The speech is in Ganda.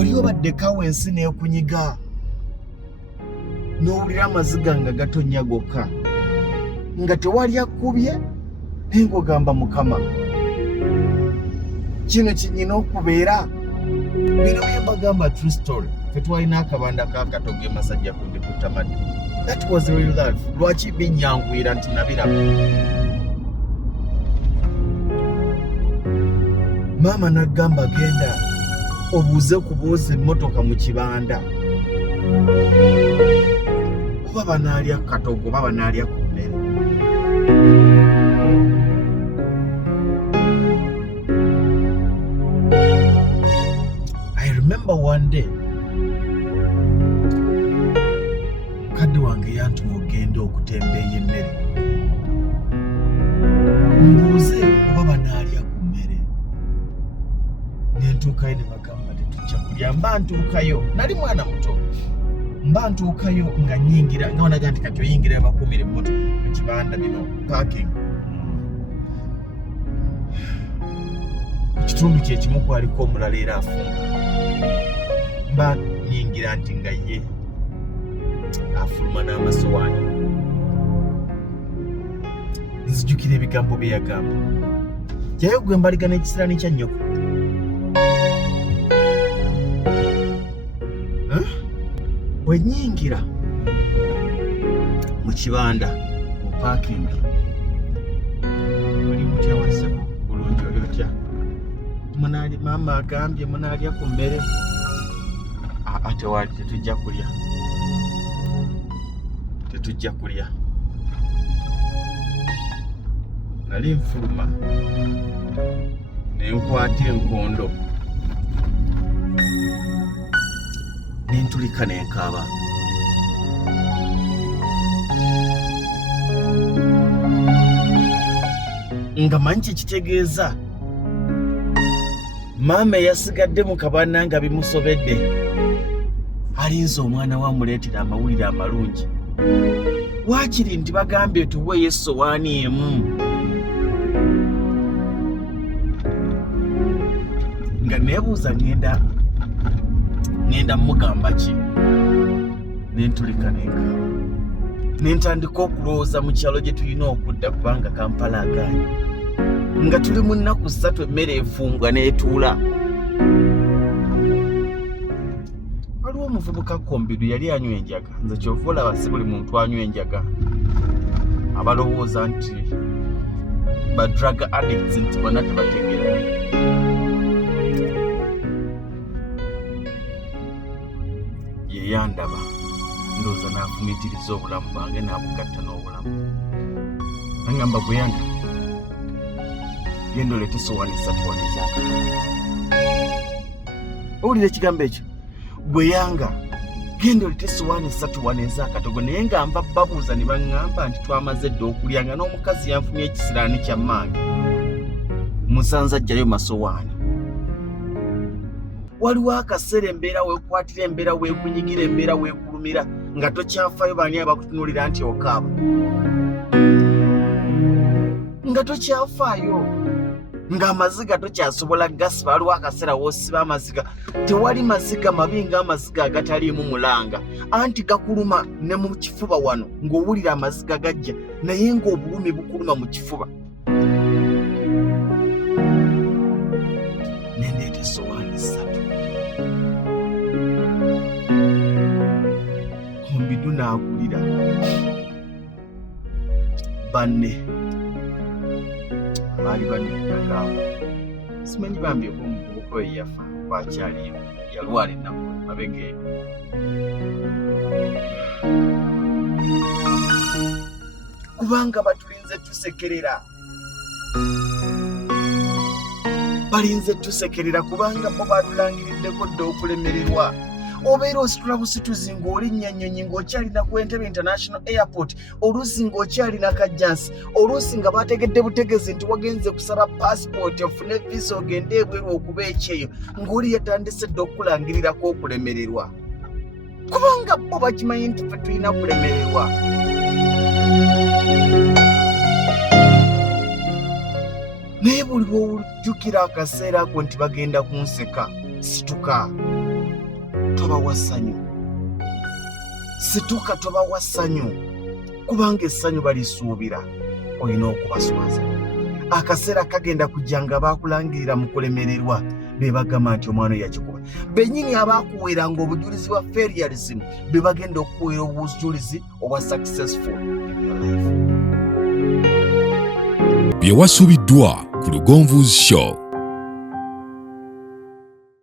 Wali obaddekawo ensi n'ekunyiga n'owulira amaziga nga gatonnya gokka nga tewali akubye naye ng'ogamba Mukama kino kinyina okubeera. Bino bye mbagamba true story. Ffe twalina akabanda k'akatogo emasajja ku Ndikutamadi. That was real life. Lwaki binyangwira nti nabiraba. Maama n'agamba genda obuuze kubuuza emmotoka mu kibanda oba banaalya katogo oba banaalya ku mmere. I remember one day mukadde wange yantuma ogenda okutembeeya emmere mbuuze oba banaalya ku mmere. Nentuukayo ne bagamba tetujja kulya. Mba ntuukayo, nali mwana muto, mba ntuukayo nga nnyingira nga wanaga nti kati oyingira bakuumira emmotoka mu kibanda bino parking. Ku kitundu kye kimu kwaliko omulala era afunga. Mba nnyingira nti nga ye afuluma n'amasowaani. Nzijukira ebigambo bye yagamba. Jayo gwe mbaliga n'ekisiraani kya nnyoko. Bwe nnyingira mu kibanda mu parking oli mutya wasebo bulungi oli otya munaali maama agambye munaalya ku mmere. Ate wali tetujja kulya. Nali nfuluma ne nkwata enkondo nentulika nenkaaba. Nga manyi kitegeeza maama yasigadde mu kabana nga bimusobedde alinze omwana wa muleetera amawulire amalungi. Waakiri nti bagambye tuweeyo essowaani emu. Nga neebuuza ngenda mugamba ki. Nentulika nenkaaba nentandika okulowooza mu kyalo gye tulina okudda kubanga Kampala agaanyi nga tuli mu nnaku 3 emmere efungwa n'etuula. Waliwo omuvubuka Kombidu yali anywa enjaga. Nze kyova olaba si buli muntu anywa enjaga. Abalowooza nti ba drug addicts nti bonna tebategeera. Ye yandaba ndowooza n'afumiitiriza obulamu bwange n'abugatta n'obulamu. Nangamba gwe yanga genda oleete essowaani 3 wano ez'akatogo. Owulira ekigambo ekyo? Gwe yanga genda oleete essowaani 3 wano ez'akatogo. Naye nga nva babuuza ne baŋŋamba nti twamaze dda okulya nga n'omukazi yanfumya ekisiraani kya mmange. Musanze ajjayo masowaani. Waliwo akaseera embeera weekwatira, embeera weekunyigira, embeera weekulumira nga tokyafaayo baani abakutunuulira nti okaaba. Nga tokyafaayo ng'amaziga tokyasobola gasiba. Waliwo akaseera w'osiba amaziga tewali maziga mabi ng'amaziga agataliimu mulanga, anti gakuluma ne mu kifuba wano ng'owulira amaziga gajja naye ng'obulumi bukuluma mu kifuba. Nendeeta essowaani 3. Kombidu n'agulira banne baali banendaga. Simanyi bambyeko omuvubuka oyo yafa wakyaliyo, yalwala ennaku mabega eyo. Kubanga batulinze tusekerera. Balinze tusekerera kubanga bo batulangiriddeko dda okulemererwa. Obeera ositula busituzi ng'olinnya nnyonyi ng'okyalina ku Entebbe International Airport, oluusi ng'okyalina kajjansi, oluusi nga bategedde butegezi nti wagenze kusaba passport ofune visa ogende ebweru okuba ekyeyo, ng'oli yatandise dda okukulangirirako okulemererwa. Kubanga bo bakimanyi nti ffe tulina kulemererwa. Naye buli lw'ojjukira akaseera ako nti bagenda kunseka, situka. tobawa ssanyu, situka tobawa ssanyu, kubanga essanyu balisuubira, olina okubaswaza. Akaseera kagenda kujja nga baakulangirira mu kulemererwa be bagamba nti omwana yakikuba. Bennyini abaakuweeranga obujulizi bwa fairyalism be bagenda okukuweera obujulizi obwa successful in your life. Bye wasuubiddwa ku Lugonvuzi Show.